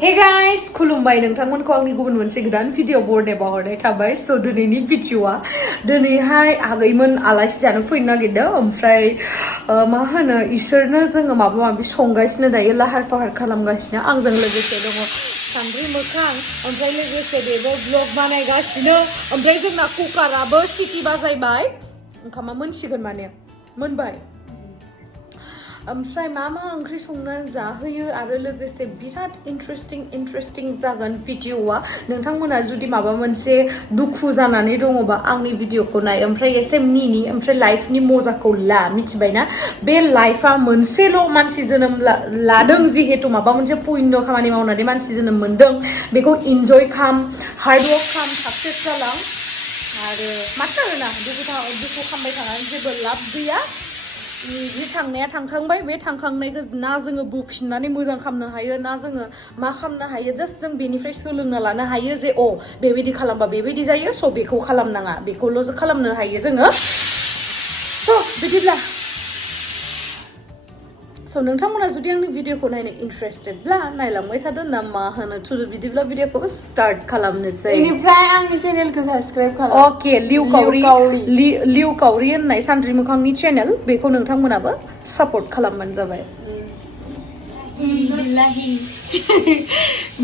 Hey guys, खुलुमबाय नोंथांमोनखौ आंनि गुबुन मोनसे गोदान भिडिअ बरनाय बावहरनाय थाबाय स' दिनैनि भिडिअआ दिनैहाय आगैमोन आलासि जानो फैनो नागिरदों ओमफ्राय मा होनो इसोरनो जोङो माबा माबि संगासिनो दायो लाहार फाहार खालामगासिनो आंजों लोगोसे दङ सान्द्रि मोखां ओमफ्राय लोगोसे बेबो ब्लग बानायगासिनो ओमफ्राय जोंना कुकाराबो सिटि बाजायबाय ओंखामा मोनसिगोन माने मोनबाय ओमफ्राय मा ओंख्रि संनानै जाहोयो आरो लोगोसे बिराद इन्ट्रेस्टिं जागोन भिडिअआ नोंथांमोना जुदि माबा मोनसे दुखु जानानै दङबा आंनि भिडिअखौ नाय ओमफ्राय एसे मिनि ओमफ्राय लाइफनि मजाखौ ला मिथिबायना बे लाइफआ मोनसेल' मानसि जोनोम लादों जिहेतु माबा मोनसे पुण्य खामानि मावनानै मानसि जोनोम मोनदों बेखौ इन्जय खाम हार्डवर्क खाम साक्सेस जालां आरो माथो आरोना दुखु खालामबाय थानानै जेबो लाब गैया बे थांनाया थांखांबाय बे थांखांनायखौ ना जोङो बोफिननानै मोजां खालामनो हायो ना जोङो मा खालामनो हायो जास्ट जों बेनिफ्राय सोलोंना लानो हायो जे बेबायदि खालामबा बेबायदि जायो स' बेखौ खालामनाङा बेखौल' खालामनो हायो जोङो स' बिदिब्ला स' नोंथांमोना जुदि आंनि भिडिअखौ नायनो इन्ट्रेस्टेडब्ला नायलांबाय थादो ना मा होनो थुदो बिदिब्ला भिडिअखौ स्टार्ट खालामनोसै बेनिफ्राय आंनि चेनेलखौ साबस्क्राइब खालाम अके लिउ कावरि होननाय सान्द्रि मोखांनि चेनेल बेखौ नोंथांमोनाबो सापर्ट खालामबानो जाबाय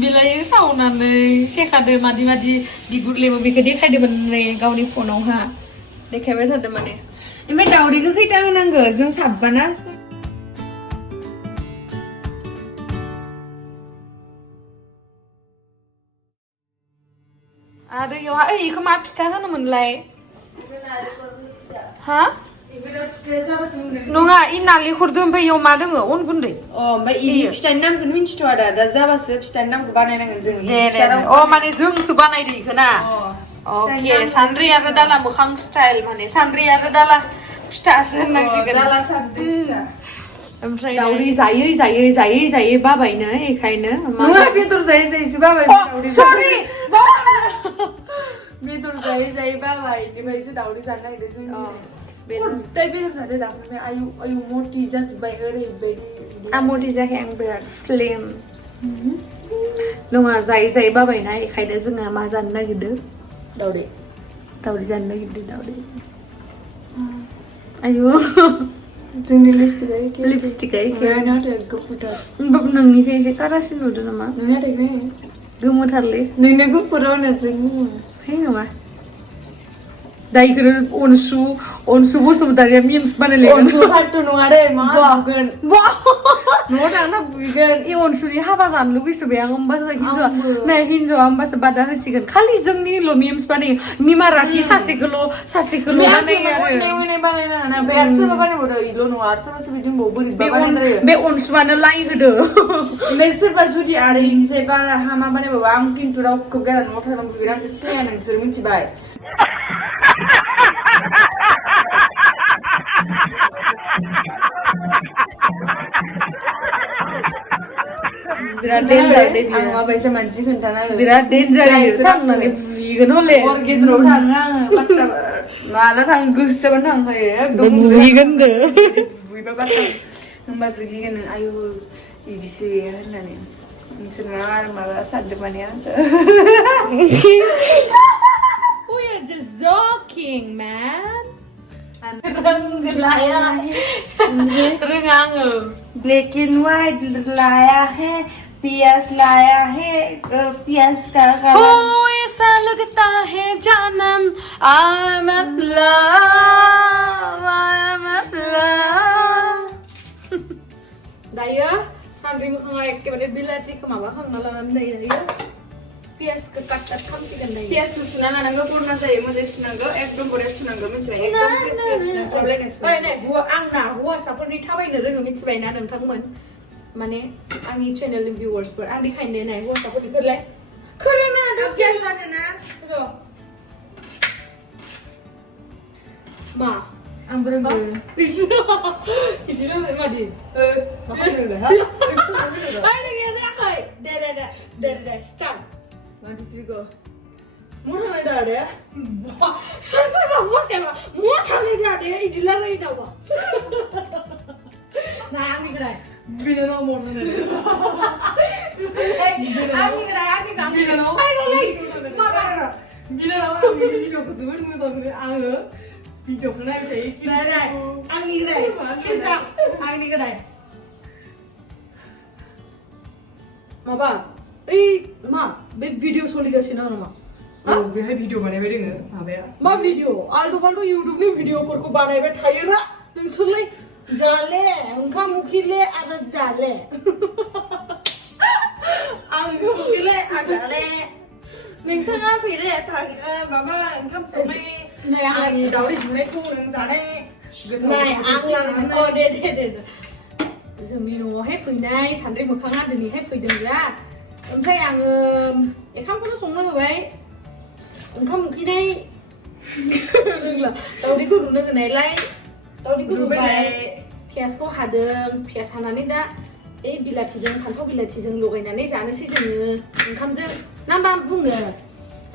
बिलाहि सावनानै सेखादो मादि बिगुर लेबो बेखौ देखायदोंमोन नै गावनि फनावहा देखायबाय थादों माने ओमफ्राय दावदैखौ खैथा होनांगौ जों साबबाना आरो इयावहा इखौ मा फिथा होनोमोनलाय हा नङा इ नालेंखरदो ओमफ्राय इयाव मा दोङो अन गुन्दै ओमफ्राय इनि फिथानि नामखौनो मिन्थिथ'आ दा जाबासो फिथानि नामखौ बानायनांगोन जों माने जोंसो बानायदो इखौ ना अके सान्द्रि आरो दाला मोखां स्टाइल माने सान्द्रि आरो दाला फिथासो होननांसिगोन दाला सान्द्रि फिथा ओमफ्राय दावदै जायै बाबायनो बेखायनो नङा बेदर जायै बाबाय सरि बेदर जायै बाबाय बेनिफ्रायसो दावदै जानो नागिरदों जों खदाय बेदर जादों दाखालिनिफ्राय आयु मति जाजोब्बाय ओरैबायदि आं मति जायाखै आं बिराद स्लिम नङा जायै बाबायना बेखायनो जोंहा मा जानो नागिरदों दावदै जानो नागिरदों दावदै आयु जोंनि लिपस्टिकआ गुफुरथार होमबाबो नोंनिखौ एसे कारासिन नुदों नामा गोमोथारलै नोंनो गुफुराव जों है नङा दायोखौनो अनसु बसुमतारिया मिम्स बानायलाय अनसु फाल्टु नङा दे मा बुगोन न'आव थांना बुगोन इ अनसुनि हाबा जानो लुगैसोबाय आं होमबासो हिनजावा होमबासो बादा होसिगोन खालि जोंनिल' मिम्स बानायो मिमाराखि सासेखौल' बानायो आरो सोरबा बानायबावदो इल' नङा सोरबा दंबावो बोरैबा बे अनसुआनो लाइ होदो ओमफ्राय सोरबा जुदि आरो इनिफ्राय बारा हामा बानायबाबो आं खिन्थु रावखौ गारा न'आव थांनांगौ बिराद सिनाया नोंसोर मिथिबाय बिराद डेन्जार दे आं माबायसा मानसि खोन्थाना बिराद डेन्जार थांनानै बुगोन हले हर गेजेराव थाङो आङो माला थाङो गोसो जाबानो थांखायो एकदम बुगोन दे बुगैबा बाथ्रा होमबासो गिगोन नों आयु इदिसो होननानै नोंसोरना आरो माबा सानदों माने आंखौ We are just joking, man. रोङा आङो ब्लैक एंड व्हाइट लाया है पियास लाया है पियास का ऐसा लगता है जानम I'm at love दायो सान्द्रि मोखाङा एखेबारे बिलाथिखौ माबा खालामना लानानै दायो पियासखौ काट खालामसिगोन दायो पियासखौ सुना लानांगौ गुरना जायो मोजां सुनांगौ एकदम बरिया सुनांगौ मिथिबाय आंना हौवासाफोरनि थाबायनो रोङो मिथिबायना नोंथांमोन माने आंनि चेनेलनि भिउवार्सफोर आं देखायनो नाय हौवासाफोरनिफोरलाय खोलोना पियास जादोंना मा आंबो रोंगौ बिदिनो मादि दे स्टार्ट 1 2 3 go मोठानै दादे सोरबा फसायबा मोठानै दादे इदि लाराय दावा ना आंनिखौलाय बिनानाव मरनानै माबा ओइ मा बे भिडिअ सोलिगासिनो नामा बेहाय भिडिअ बानायबाय दोङो माबाया मा भिडिअ आलदु फालदु इउटुबनि भिडिअफोरखौ बानायबाय थायोना नोंसोरलाय जाले ओंखाम उखैले आरो जाले आं ओंखाम उखैले आं जाले नोंथाङा फैदे माबा ओंखाम संनाय आंनि दावदै संनायखौ नों जानाय नाय आं लानानै दे जोंनि न'आवहाय फैनाय सान्द्रि मोखाङा दिनैहाय फैदों जा ओमफ्राय आङो ओंखामखौनो संनो होबाय ओंखाम उखैनाय रोंला दावदैखौ रुनो होनायलाय दावदैखौ रुबाय पियासखौ हादों पियास हानानै दा ओइ बिलाथिजों फान्थाव बिलाथिजों लगायनानै जानोसै जोङो ओंखामजों ना मा बुङो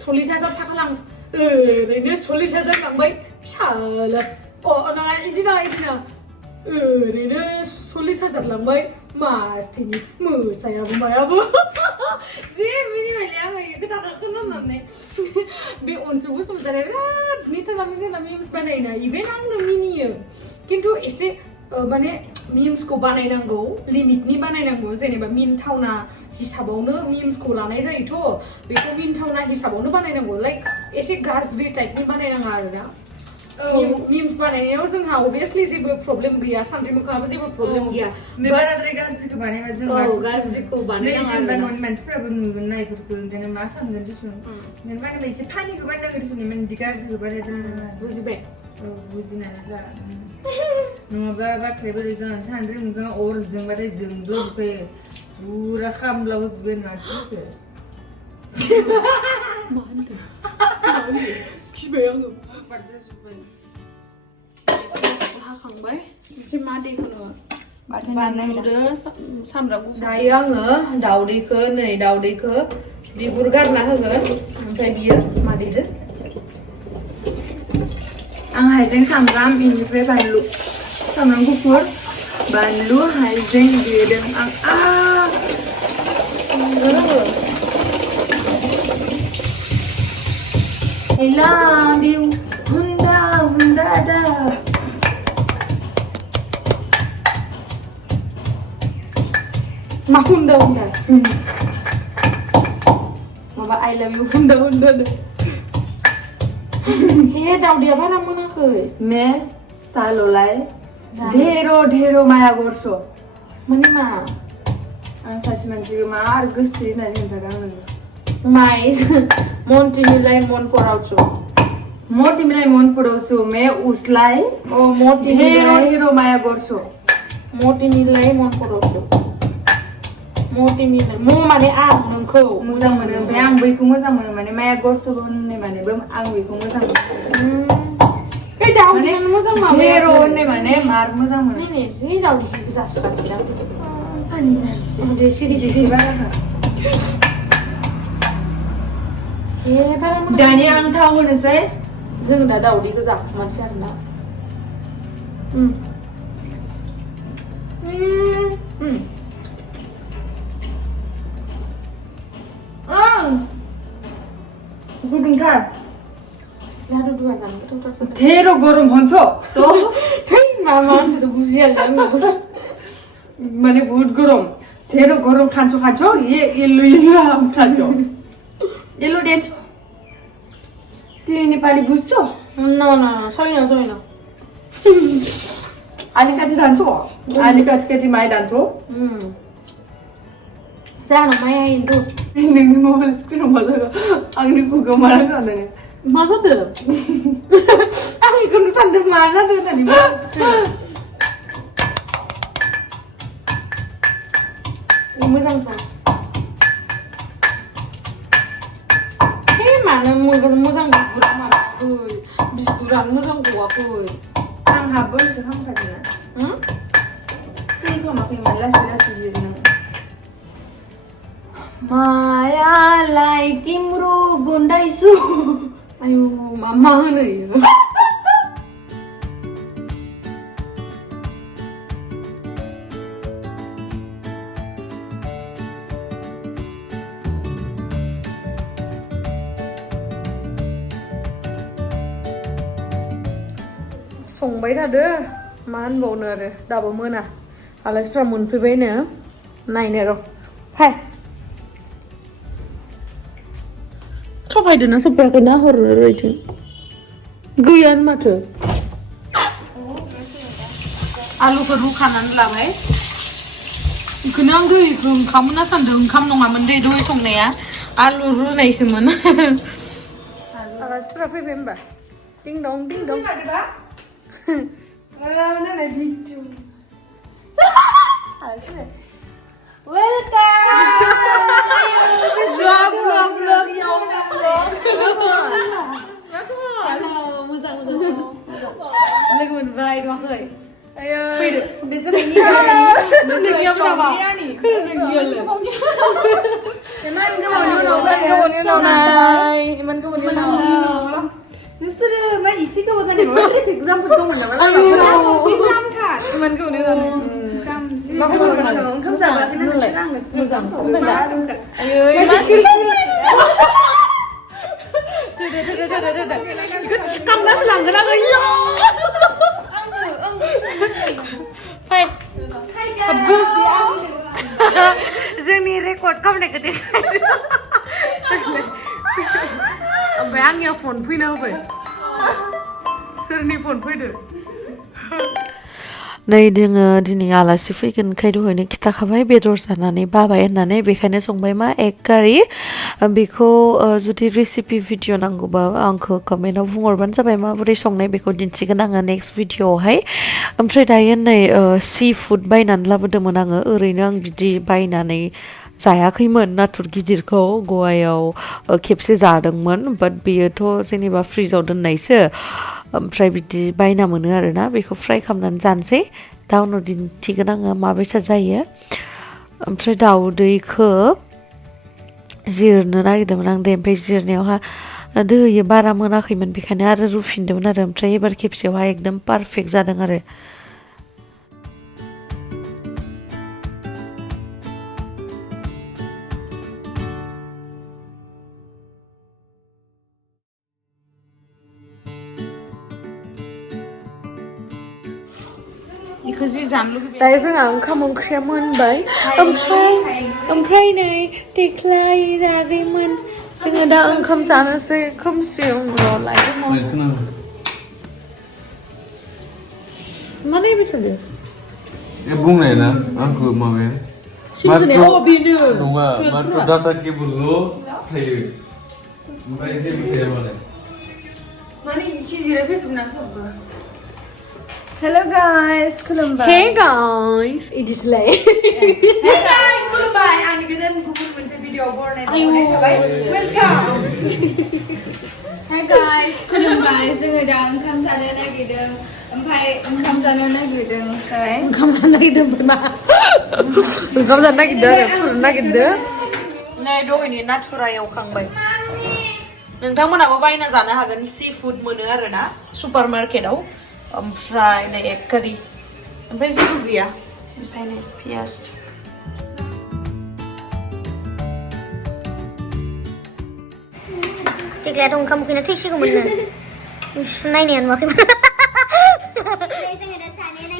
40,000 थाखा ओरैनो 40,000 लांबाय साला नङा इदिना ओरैनो 40,000 लांबाय मासथिनि मोसायाबो मायाबो जे मिनिबायलै आङो खोथाखौ खोनानानै बे अनसु बसुमतारी बिराद मिनिथावना मिम्स बानायना इभेन आंनो मिनियो खिन्थु एसे माने मिम्सखौ बानायनांगौ लिमिटनि बानायनांगौ जेनेबा मिनिथावना हिसाबावनो मिम्सखौ लानाय जायोथ' बेखौ मिनिथावना हिसाबावनो बानायनांगौ लाइक एसे गाज्रि टाइपनि बानायनाङा आरोना मिम्स बानायनायाव जोंहा अबभियासलि जेबो प्रब्लेम गैया सान्द्रि मोखाङाबो जेबो प्रब्लेम गैया बाराद्राय गाज्रिखौ बानायबा जों गाज्रिखौ बानायनाङा जेनेबा न'नि मानसिफोराबो नुगोन ना इफोरखौ ओंखायनो मा सानगोन दिसुन जेनेबा एसे फानिखौ बानायनांगौ दिसुन इमान इदि गाज्रिखौ बानायदों बुजिबाय बुजिनानै ला नङाबा बाथ्राया बोरै जानानै सान्द्रि मोखाङा अर जोंबाथाय जोंब्लावजोबखायो पुरा खामब्लावजोबगोन मानसिफोरखौ मा होनदों गिबाय आङो हाखांबाय ओमफ्राय मा दै होनो बानलुदो सामब्राम दायो आङो दावदैखौ बिगुर गारना होगोन ओमफ्राय बियो मादैदो आं हाइजें सामब्राम बेनिफ्राय बानलु सामब्राम गुफुर बानलु हाइजें देदों आं I love you hunda da मा हुन्दा माबा I love you हुन्दा हे दावदैया बारा मोनाखै मैं सालोलाय ढेरो माया गर्छु माने मा आं सासे मानसिखौ मार गोसो होननानै खोन्थादों आंनो माइ मन तिमीलाई मन पराउँछु म तिमीलाई मन पराउँछु मैं उसलाई ढेरो माया गर्छु म तिमीलाई मन पराउँछु म माने आं नोंखौ मोजां मोनो ओमफ्राय आं बैखौ मोजां मोनो माने माया गर्छु होननाय मानेबो आं बेखौ मोजां मोनो बे दावदैयानो मोजां माबाया ढेरो होननाय माने मार मोजां मोनो नै जि दावदैखौ जास्राथिना सानि जानसि दे सिरि बारा हे बारा मोना दानि आं थाव होनोसै जों दा दावदैखौ जाखुमानोसै आरोना गुदुंथार लाडु दुवा जानो गोथावथार ढेरो गरम हुन्छ त थै मा मानसिखौ बुजियालै आङो माने बहुत गरम ढेरो गरम खान्छ ये येल्लो खान्छ येल्लो डेट तिमी नेपाली बुझ्छौ न छैन अलिकति जान्छौ अलिकति माइ जान्छौ जान माया हिन्दू नोंनि मबाइल स्क्रिनाव मा जागोन आंनि खुगायाव मा जादों मा जादों आं बेखौनो सानदों मा जादों होननानै मबाइल स्क्रिन मोजां हे मानो मोजां बिगुरा माबाखै बिगुरानो मोजां गवाखै आंहाबो एसे खालामखादोंना खालामाखैमोन लासै जिरनो मायालाई तिम्रो गुन्डाइसु आयु मा होनो इयो संबाय थादो मा होनबावनो आरो दाबो मोना आलासिफ्रा मोनफैबायनो नायनो र' फाय सफायदोना सफायाखैना हर ओरैथिं गैयानो माथो आलुखौ रुखानानै लाबाय बेखौनो आं दैखौ ओंखाम होना सानदों ओंखाम नङामोन दै दहाय संनाया आलु रुनायसोमोन आलासिफ्रा फैबाय होमबा दिं दं दिं दं लोगो मोनबाय नुवाखै फैदो बिसोर नोंनिया माबा इमान गोबावनि उनाव नोंसोरो मा इसे गोबाव जानाय एग्जामफोर दंमोन नामा एग्जामथार इमान गोबावनि उनाव ओंखाम जाबाखै मोजां कामनासो लांगोन आङो फाय जोंनि रेकर्ड खालामनायखौ देखायदो ओमफ्राय आंनियाव फन फैना होबाय सोरनि फन फैदो नै दोङो दिनै आलासि फैगोनखाय दहायनो खिथाखाबाय बेदर जानानै बाबाय होननानै बेखायनो संबाय मा एग कारि बेखौ जुदि रेसिपि भिडिअ नांगौबा आंखौ कमेन्टआव बुंहरबानो जाबाय माबोरै संनाय बेखौ दिन्थिगोन आङो नेक्स्ट भिडिअआवहाय ओमफ्राय दायो नै सि फुड बायनानै लाबोदोंमोन आङो ओरैनो आं बिदि बायनानै जायाखैमोन नाथुर गिदिरखौ गवायाव खेबसे जादोंमोन बाट बेयोथ' जेनेबा फ्रिजाव दोननायसो ओमफ्राय बिदि बायना मोनो आरोना बेखौ फ्राय खालामनानै जानोसै दा उनाव दिन्थिगोन आङो माबायसा जायो ओमफ्राय दाउदैखौ जिरनो नागिरदोंमोन आं दे ओमफ्राय जिरनायावहा दोहैयो बारा मोनाखैमोन बेखायनो आरो रुफिनदोंमोन आरो ओमफ्राय एबार खेबसेयावहाय एकदम पारफेक्ट जादों आरो दायो जोंहा ओंखाम ओंख्रिया मोनबाय ओमफ्राय नै देख्लाय जागैमोन जोङो दा ओंखाम जानोसै खोमसियाव लायदोंमोन माने बिथांदो बुंनाय ना आंखौ माबाया बेनो नङा मात्र डाटा केबोलल' थायो ओमफ्राय जेबो थाया माने खिजिरा फैजोबना सबबो Hello guys, खुलुमबाय. Hey guys, it is late. Hey guys, खुलुमबाय. आंनि गोदान गुबुन मोनसे भिडिअ बरनायनाय थाबाय. Welcome. Hey guys, खुलुमबाय. जोङो दा ओंखाम जानो नागिरदों. ओमफ्राय ओंखाम जानो नागिरदों ओमफ्राय ओंखाम जानो नागिरदों मा ओंखाम जानो नागिरदों आरो फुदुंनो नागिरदों नै दहायनि नाथुरा एवखांबाय नोंथांमोनाबो बायना जानो हागोन सि फुड मोनो आरो ना सुपार मार्केटआव ओमफ्राय नै एग कारि ओमफ्राय जेबो गैया ओमफ्राय नै पियाज देग्लायथ' ओंखाम उखैना थैसिगौमोननो नोंसोर नायनाया नुवाखैमोन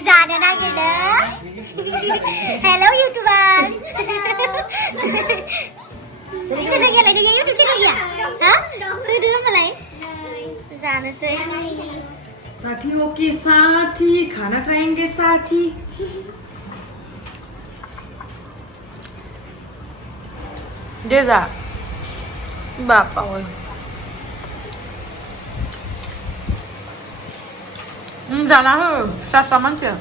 जानो नागिरदों हेलौ इउटुबार चेनेल गैया लायदों इउटुब चेनेल गैया हा होदो होमबालाय जानोसै साथियों के साथी खाना खाएंगे साथी दे जा बापा oi जाना हो सासा मानसिया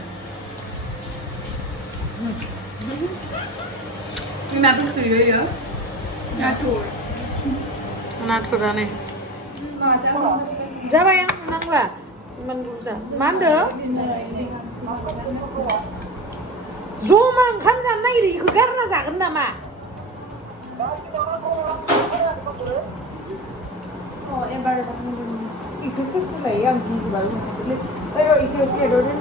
मा बुस्थु इयो नाथुरानो जाबाय आं नांला इमान बुरजा मा होनदों जमा ओंखाम जानो नागिरो इखौ गारना जागोन नामा एबार इखौ सोरसो लायो आं गिजोबाल इखौ प्लेटआव दोन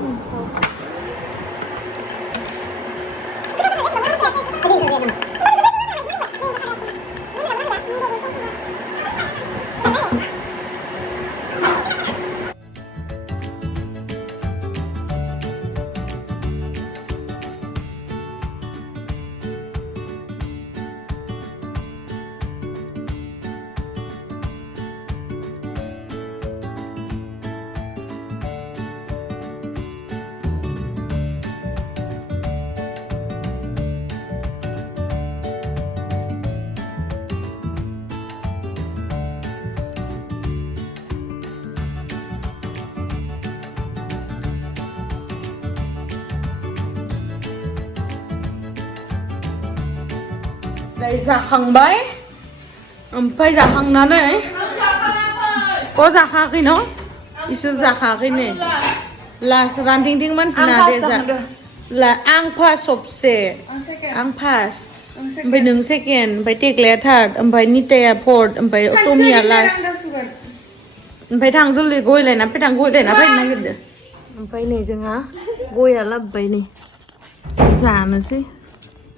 ओमफ्राय जाखांबाय ओमफ्राय जाखांनानै जाखायाखै न' इसोर जाखायाखै नै लास्ट रानथिंथिं मानसिना दे जा आं फार्स्ट सबसे आं फार्स्ट ओमफ्राय नों सेकेन्ड ओमफ्राय टेक्लाया थार्ड ओमफ्राय निताया फोर्थ ओमफ्राय टमिया लास्ट ओमफ्राय थां जल्दि गय लायना फै फैनो नागिरदो ओमफ्राय नै जोंहा गया लाबोबाय नै जानोसै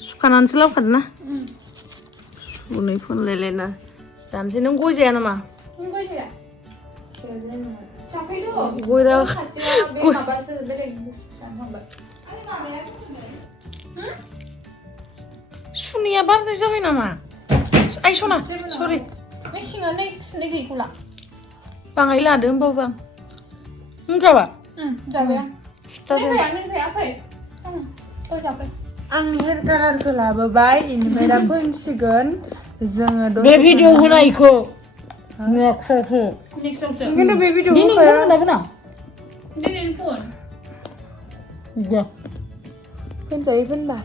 सुखानानैसो लाबोखादों ना सुनै फोनलायलायना जानोसै नों गय जाया नामा सुनिया बारदाय जाबाय नामा आइ सना सरि बाङाय लादो होमबाबो आं जाबा आंनि हेयर कालारखौ लाबोबाय बेनिफ्राय दा फोनसिगोन जोङो बे भिडिअ होनायखौ खिन्थु बे भिडिअ फोनजायो फोनबा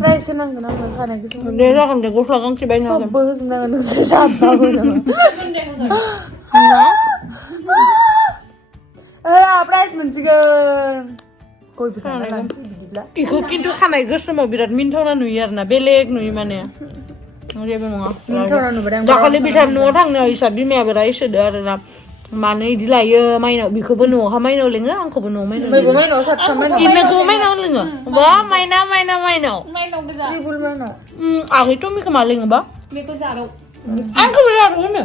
प्राइस होनांगोन आंनो खानायखौ दे जागोन दे गस्ला गांसे बायनो सबबो होजोबनांगोन नोंसोर जाबाबो प्राइस मोनसिगोन बेखौ खिन्थु खानाय गोसोमाव बिराद मिन्थावना नुयो आरोना बेलेग नुयो माने जेबो नङा दाखालि बिथां न'आव थांनायाव इसा बिमायाबो रायसोदो आरोना मानो इदि लायो माइनाव बेखौबो न'आवहा माइनाव लिङो आंखौबो न'आव माइनाव इनोखौ माइनाव लिङो बा माइनाव आगै टमिखौ मा लिङोबा आंखौबो जारौ होनो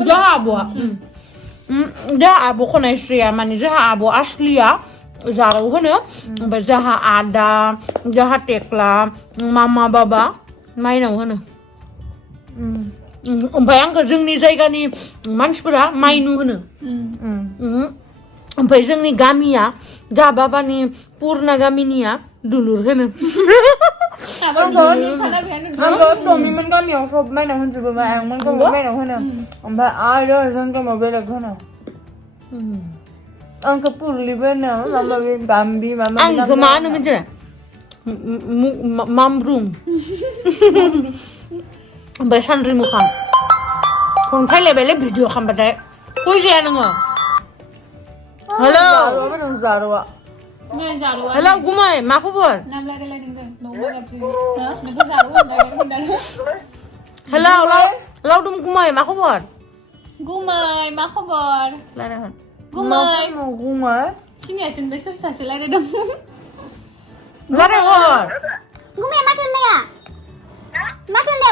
जोंहा आब'आ जोंहा आब' खनायस्रिया माने जोंहा आब' आसलिया जारौ होनो ओमफ्राय जोंहा आदा जोंहा टेक्ला मामा बाबा माइनाव होनो ओमफ्राय आंखौ जोंनि जायगानि मानसिफोरा माइनु होनो ओमफ्राय जोंनि गामिया जोंहा बाबानि पुरना गामिनिया दुलुर होनो आंखौ टमिमोन गामियाव सब माइनाव होनजोबो आयंमोनखौ माइनाव होनो ओमफ्राय आरो जों गामियाव बेलेग होनो आंखौ पुरलिबो होनो माबा बाम्बि माबा आंखौ मा होनो मिथिया मामब्रुम ओमफ्राय सानद्रि मोखां फन फायलायबायलै भिडिअ खालामबाथाय कय जाया नोङो हेलौ हेलौ गुमै मा खबर हेलौ लावदुम गुमै मा खबर रायलायहर गुमै सिनायासै ओमफ्राय सोर सासे रायलायदों रायलायहर गुमै माथो होनलाया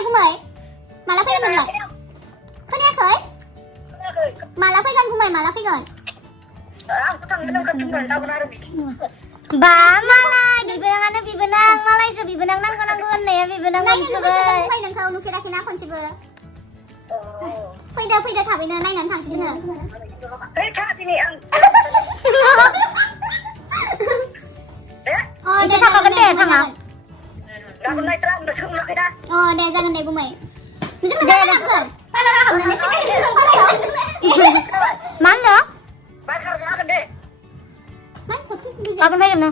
गुमै माला फैगोन नोंलाय खोनायाखै माला फैगोन गुमै माला फैगोन बा मालाय बिबोनां मालायसो बिबोनां नांगौ होननाया बिबोनां फै नोंखौ नुफेराखैना खनसेबो फैदो थाबैनो नायनानै थांसै जोङो एसे थाखागोन दे थाङा दे जागोन दे गुमै मा होनो गाबोन फैगोन ना